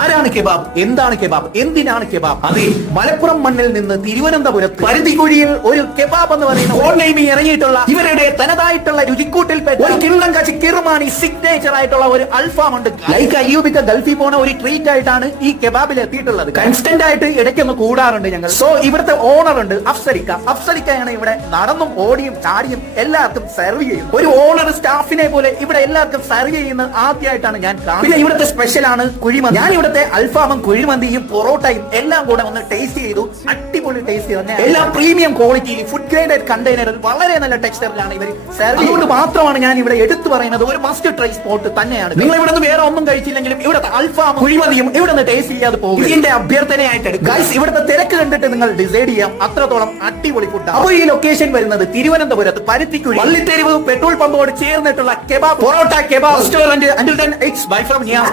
ആരാണ് കെബാബ്? എന്താണ് കെബാബ്? എന്തിനാണ് കെബാബ്? അതെ, മലപ്പുറം മണ്ണിൽ നിന്ന് തിരുവനന്തപുരത്ത് പരുത്തിക്കുഴിയിൽ ഒരു കെബാബ് എന്ന് പറയുന്ന ഓൺലൈനിൽ ഇറങ്ങിയിട്ടുള്ള ഇവരുടെ തനതായിട്ടുള്ള രുചിക്കൂട്ടിൽപ്പെട്ട ഒരു കിള്ളം കച്ചി കിറുമാണി സിഗ്നേച്ചർ ആയിട്ടുള്ള ഒരു അൽഫാം ഉണ്ട്. ലൈക്ക് അയ്യൂബിക്ക ഗൾഫിൽ പോണ ഒരു ട്രീറ്റ് ആയിട്ടാണ് ഈ കെബാബിൽ എത്തിയിട്ടുള്ളത്. കൺസ്റ്റന്റ് ആയിട്ട് ഇടയ്ക്കൊന്ന് കൂടാറുണ്ട് ഞങ്ങൾ. സോ ഇവിടുത്തെ ഓണർ ഉണ്ട് അഫ്സലിക്കയാണ് ഇവിടെ നടന്നും ഓടിയും ചാടിയും എല്ലാവർക്കും സെർവ് ചെയ്യുന്നത്. ഒരു ഓണർ സ്റ്റാഫിനെ പോലെ ഇവിടെ എല്ലാവർക്കും സെർവ് ചെയ്യുന്നത് ആദ്യമായിട്ടാണ് ഞാൻ കാണുന്നത്. പിന്നെ ഇവിടുത്തെ സ്പെഷ്യൽ ആണ് കുഴിമന്തി. ഞാൻ ഇവിടുത്തെ അൽഫാമും കുഴിമന്തിയും പൊറോട്ടയും എല്ലാം കൂടെ ഒന്ന് ടേസ്റ്റ് ചെയ്തു. അടിപൊളി ടേസ്റ്റ് തന്നെ. എല്ലാം പ്രീമിയം ക്വാളിറ്റിയിൽ ഫുഡ് ഗ്രേഡഡ് കണ്ടെയ്നറിൽ വളരെ നല്ല ടെക്സ്ചറിലാണ് ഇവർ സെർവ്. അതുകൊണ്ട് മാത്രമാണ് ഞാൻ ഇവിടെ എടുത്തു പറയുന്നത് ഒരു മസ്റ്റ് ട്രൈ സ്പോട്ട് തന്നെയാണ്. നിങ്ങൾ ഇവിടെ നിന്ന് വേറെ ഒന്നും കഴിച്ചില്ലെങ്കിലും ഇവിടുത്തെ അൽഫാമും കുഴിമന്തിയും ഇവിടെ നിന്ന് ടേസ്റ്റ് ചെയ്യാതെ പോകും. ഇതിന്റെ അഭ്യർത്ഥനയായിട്ട് ഗൈസ്, ഇവിടുത്തെ തിരക്ക് കണ്ടിട്ട് നിങ്ങൾ ഡിസൈഡ് ചെയ്യാം. അത്രത്തോളം അടിപൊളി ഫുഡ്. അപ്പോൾ ഈ ലൊക്കേഷൻ വരുന്നത് തിരുവനന്തപുരത്ത് പരുത്തിക്കുഴി പള്ളിത്തെരുവ് പെട്രോൾ പമ്പോട് ചേർന്നിട്ടുള്ള kebab parotta kebab restaurant. Until then, it's bye from here.